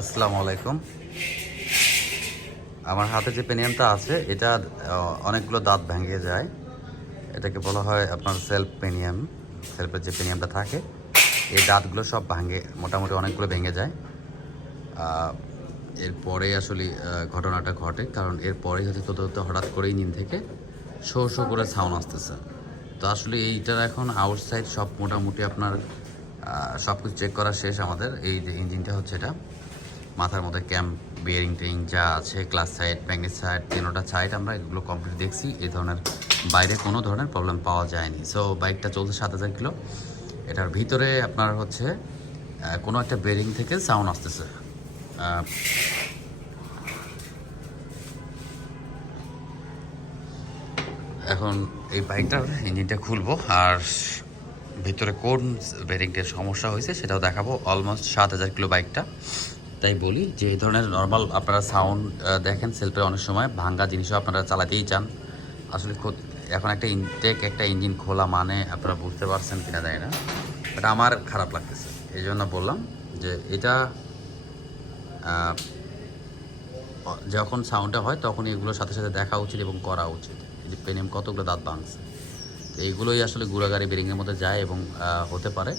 আসসালামু আলাইকুম। আমার হাতে যে পেনিয়ামটা আছে, এটা অনেকগুলো দাঁত ভেঙে যায়। এটাকে বলা হয় আপনার সেলফ পেনিয়াম। সেলফের যে পেনিয়ামটা থাকে, এই দাঁতগুলো সব ভাঙে, মোটামুটি অনেকগুলো ভেঙে যায়। এরপরে আসলে ঘটনাটা ঘটে, কারণ এরপরেই হচ্ছে তো তো হঠাৎ করেই ইঞ্জিন থেকে শো শো করে সাউন্ড আসতেছে। তো আসলে এইটার এখন আউটসাইড সব মোটামুটি আপনার সব কিছু চেক করা শেষ আমাদের। এই যে ইঞ্জিনটা হচ্ছে এটা। মাথার মধ্যে ক্যাম্প, বিয়ারিং টেরিং যা আছে, ক্লাস সাইড ম্যাগনেট সাইড তিনোটা সাইড আমরা এগুলো কমপ্লিট দেখছি। এই ধরনের বাইরে কোনো ধরনের প্রবলেম পাওয়া যায়নি। সো বাইকটা চলছে সাত হাজার কিলো। এটার ভিতরে আপনার হচ্ছে কোনো একটা বেরিং থেকে সাউন্ড আসতেছে। এখন এই বাইকটার ইঞ্জিনটা খুলবো আর ভিতরে কোন বেরিংটার সমস্যা হয়েছে সেটাও দেখাবো। অলমোস্ট সাত হাজার কিলো বাইকটা। তাই বলি যে এই ধরনের নর্মাল আপনারা সাউন্ড দেখেন সেলফে অনেক সময় ভাঙ্গা জিনিসও আপনারা চালাতেই চান। আসলে এখন একটা ইনটেক একটা ইঞ্জিন খোলা মানে আপনারা বুঝতে পারছেন কিনা জানি না। এটা আমার খারাপ লাগতেছে। এই জন্য বললাম যে এটা যখন সাউন্ডটা হয় তখন এগুলোর সাথে সাথে দেখা উচিত এবং করা উচিত। এই যে পেনিয়াম কতগুলো দাঁত ভাঙছে। তো এইগুলোই আসলে গুড়াগাড়ি বেরিংয়ের মধ্যে যায় এবং হতে পারে।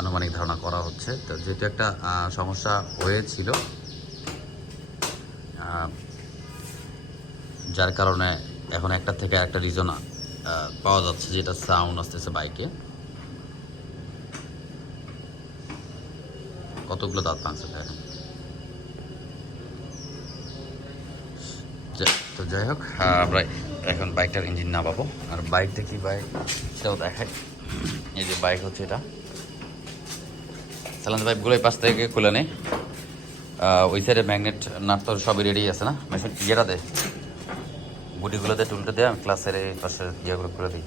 আনুমানিক ধারণা করা হচ্ছে। তো যেহেতু একটা সমস্যা হয়েছিল যার কারণে এখন একটা থেকে একটা রিজন পাওয়া যাচ্ছে যেটা সাউন্ড আসতেছে বাইকে কতগুলো দাঁত দেখেন তো যাই হোক আমরা এখন বাইকটার ইঞ্জিন নামাবো। আর বাইকটা কি বাইক সেটাও দেখাই। এই যে বাইক হচ্ছে এটা। চালান পাইপগুলো এই পাশ থেকে খুলে নেই। ওই সাইডে ম্যাগনেট নাট তো সবই রেডি আছে না? মেশিন ইয়েটা দেয় বুটিগুলোতে টুলটা দেয় আমি ক্লাসের এই পাশে ইয়েগুলো খুলে দিই।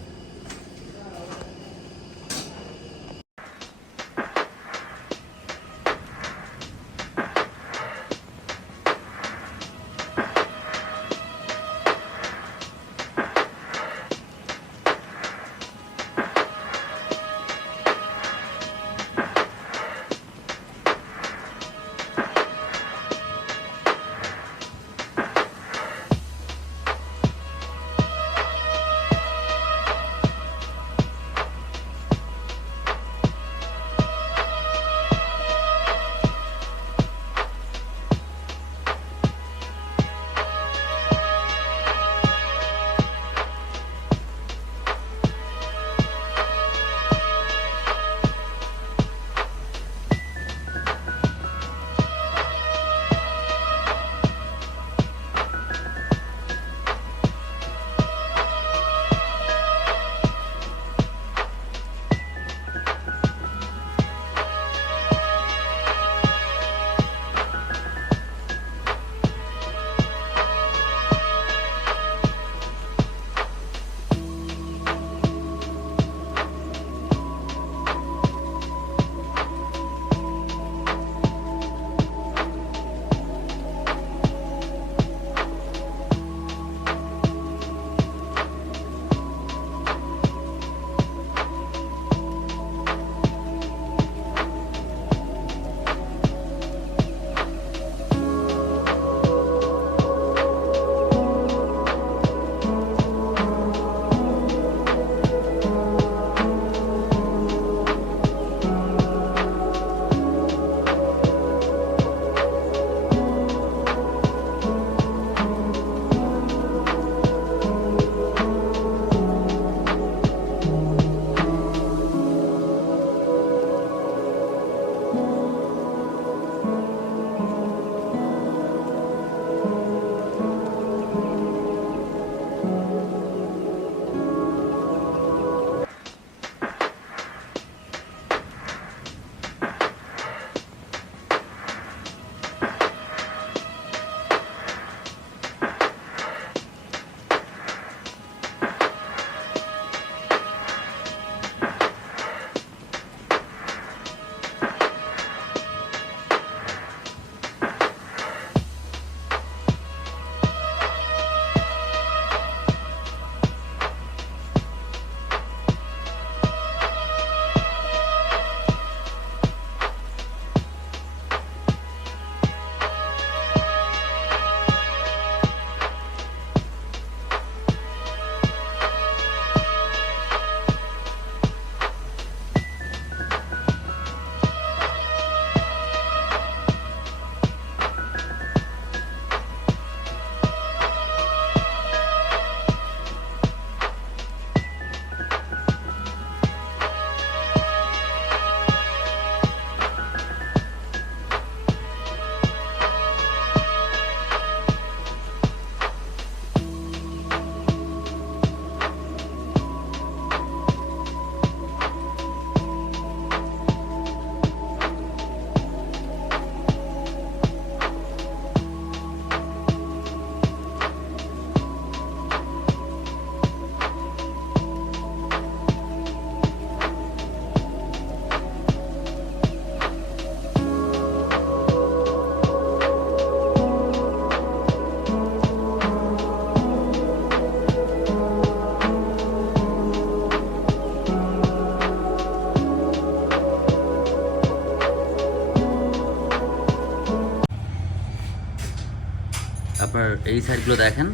আপনার এই সাইডগুলো দেখেন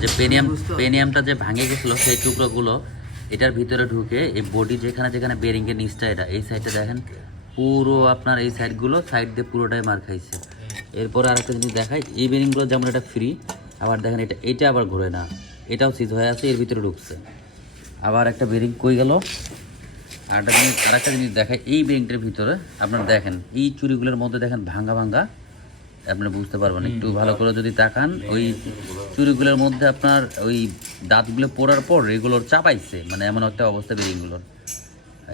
যে পেনিয়াম পেনিয়ামটা যে ভাঙে গেছিল সেই টুকরোগুলো এটার ভিতরে ঢুকে এই বডি যেখানে যেখানে বেরিংয়ের নিচটা এটা এই সাইডটা দেখেন পুরো আপনার এই সাইডগুলো সাইড দিয়ে পুরোটাই মার খাইছে। এরপরে আরেকটা জিনিস দেখাই এই বেরিংগুলো যেমন এটা ফ্রি আবার দেখেন এটা এটা আবার ঘুরে না এটাও সিজ হয়ে আছে এর ভিতরে ঢুকছে। আবার একটা বেরিং কই গেল? আর একটা জিনিস আর একটা জিনিস দেখায় এই বেরিংটার ভিতরে আপনারা দেখেন এই চুরিগুলোর মধ্যে দেখেন ভাঙ্গা ভাঙা আপনি বুঝতে পারবেন। একটু ভালো করে যদি তাকান ওই চুরিগুলোর মধ্যে আপনার ওই দাঁতগুলো পড়ার পর এগুলোর চাপাইছে। মানে এমন একটা অবস্থা বেরিংগুলোর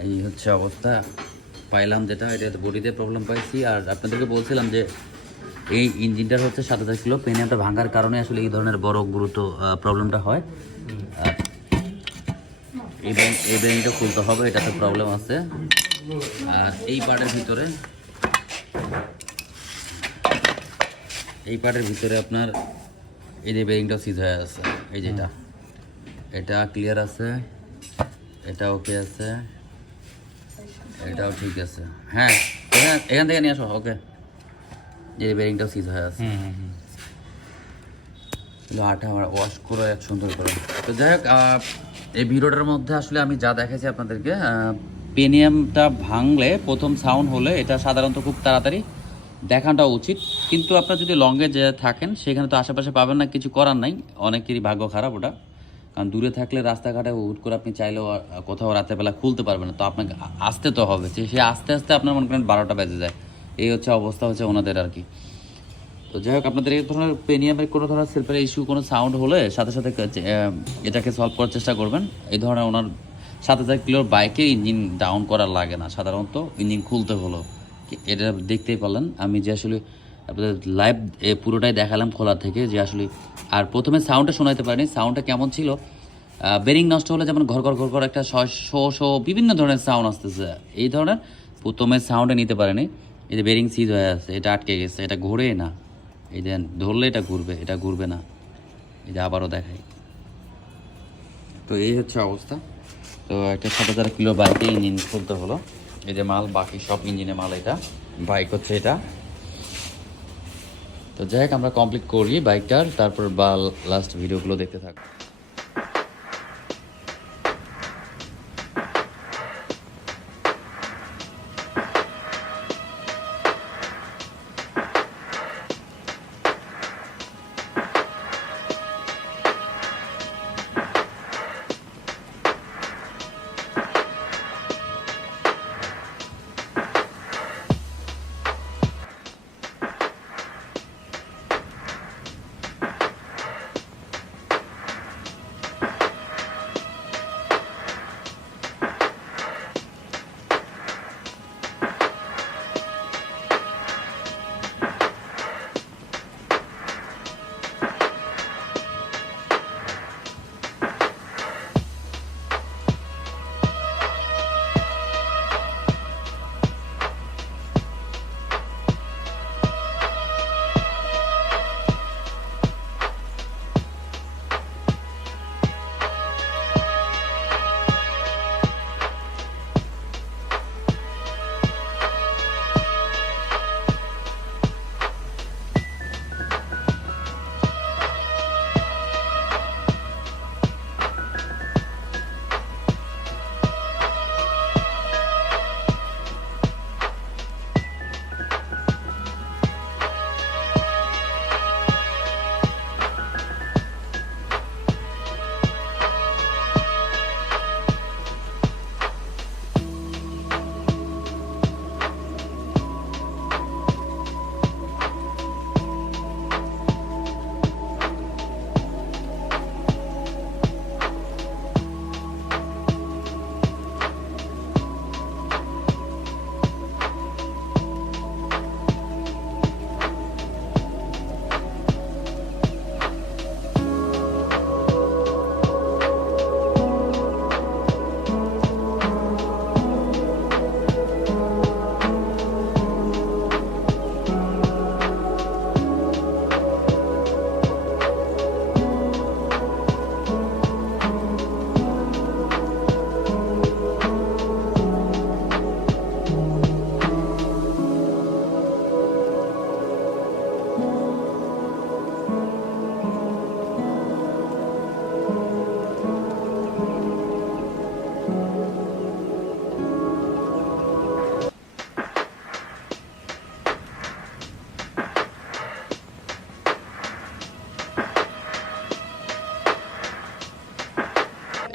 এই হচ্ছে অবস্থা। পাইলাম যেটা এটা বডিতে প্রবলেম পাইছি। আর আপনাদেরকে বলছিলাম যে এই ইঞ্জিনটার হচ্ছে সাত হাজার কিলো পেনিয়ামটা ভাঙার কারণে আসলে এই ধরনের বড় গুরুত্ব প্রবলেমটা হয়। এই ব্যাংক এই ব্যাংকটা খুলতে হবে এটাতে প্রবলেম আছে। আর এই পার্টের ভিতরে এই পার্টের ভিতরে আপনার এই যে বেরিংটা সিজ হয়ে আছে এই যেটা এটা। ক্লিয়ার আছে এটা ওকে আছে এটাও ঠিক আছে। হ্যাঁ এখান থেকে নিয়ে আসো ওকে যে বেরিংটাও সিজ হয়ে আছে। আটা আমার ওয়াশ করে এক সুন্দর করে। তো যাই হোক এই ভিডিওটার মধ্যে আসলে আমি যা দেখাইছি আপনাদেরকে পেনিয়ামটা ভাঙলে প্রথম সাউন্ড হলে এটা সাধারণত খুব তাড়াতাড়ি দেখাটা উচিত। কিন্তু আপনার যদি লঙ্গে যে থাকেন, সেখানে তো আশেপাশে পাবেন না, কিছু করার নাই। অনেকেরই ভাগ্য খারাপ ওটা। কারণ দূরে থাকলে রাস্তাঘাটে হুট করে আপনি চাইলেও কোথাও রাতের বেলা খুলতে পারবেন না। তো আপনাকে আসতে তো হবে। সে আস্তে আস্তে আপনার মনে করেন বারোটা বেজে যায়। এই হচ্ছে অবস্থা হচ্ছে ওনাদের আর কি। তো যাই হোক, আপনাদের এই ধরনের পেনিয়ামের কোনো ধরনের সেলফের ইস্যু কোনো সাউন্ড হলে সাথে সাথে এটাকে সলভ করার চেষ্টা করবেন। এই ধরনের ওনার সাত হাজার কিলোর বাইকের ইঞ্জিন ডাউন করা লাগে না। সাধারণত ইঞ্জিন খুলতে হলো এটা দেখতেই পারলেন। আমি যে আসলে আপনাদের লাইভ পুরোটাই দেখালাম খোলা থেকে যে আসলে আর প্রথমে সাউন্ডটা শোনাতে পারিনি। সাউন্ডটা কেমন ছিল? বেরিং নষ্ট হলে যেমন ঘর ঘর ঘর ঘর একটা শো শো বিভিন্ন ধরনের সাউন্ড আসতেছে। এই ধরনের প্রথমে সাউন্ডে নিতে পারেনি। এই যে বেরিং সিজ হয়ে আছে, এটা আটকে গেছে। এটা ঘোরে না। এই দেন, ধরলে এটা ঘুরবে এটা ঘুরবে না। এই যে আবারও দেখাই। তো এই হচ্ছে অবস্থা। তো একটা সাত হাজার কিলো বাইকে ইঞ্জিন খুলতে হলো। এই যে মাল, বাকি সব ইঞ্জিনে মাল এটা। বাইক হচ্ছে এটা। তো যাই হোক, আমরা কমপ্লিট করি বাইকটার, তারপর বা লাস্ট ভিডিওগুলো দেখতে থাকব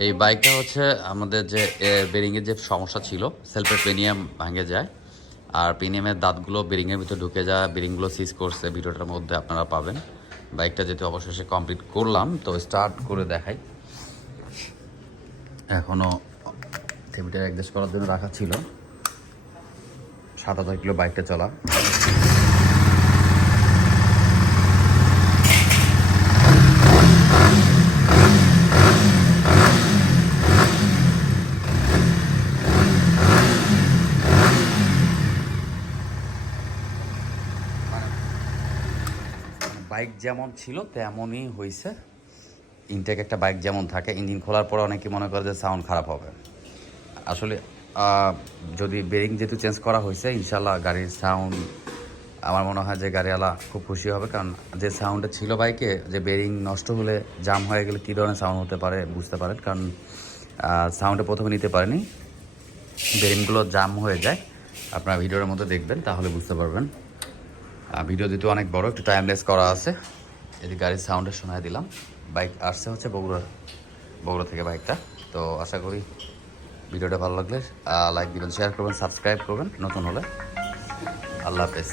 এই বাইকটা হচ্ছে আমাদের যে বেরিংয়ের যে সমস্যা ছিল সেলফের পেনিয়াম ভাঙে যায়, আর পেনিয়ামের দাঁতগুলো বেরিংয়ের ভিতরে ঢুকে যায় বেরিংগুলো সিজ করছে, ভিডিওটার মধ্যে আপনারা পাবেন। বাইকটা যেহেতু অবশেষে কমপ্লিট করলাম, তো স্টার্ট করে দেখাই। এখনও টেবিলটা অ্যাডজাস্ট করার জন্য রাখা ছিল। সাত হাজার কিলো বাইকটা চলা। বাইক যেমন ছিল, তেমনই হয়েছে ইনটেক একটা বাইক যেমন থাকে, ইঞ্জিন খোলার পরে অনেকে মনে করে যে সাউন্ড খারাপ হবে। আসলে যদি বেরিং যেহেতু চেঞ্জ করা হয়েছে ইনশাল্লাহ গাড়ির সাউন্ড আমার মনে হয় যে গাড়িওয়ালা খুব খুশি হবে। কারণ যে সাউন্ডটা ছিল বাইকে, যে বেরিং নষ্ট হলে জাম হয়ে গেলে কী ধরনের সাউন্ড হতে পারে বুঝতে পারেন। কারণ সাউন্ডে প্রথমে নিতে পারেনি। বেরিংগুলো জাম হয়ে যায়। আপনারা ভিডিওর মধ্যে দেখবেন, তাহলে বুঝতে পারবেন। ভিডিও দিতে অনেক বড়, একটু টাইমলেস করা আছে। এদিকে গাড়ির সাউন্ডে শোনায় দিলাম। বাইক আসছে হচ্ছে বগুড়া বগুড়া থেকে বাইকটা তো আশা করি ভিডিওটা ভালো লাগলে লাইক দিবেন শেয়ার করবেন সাবস্ক্রাইব করবেন, নতুন হলে। আল্লাহ হাফেজ।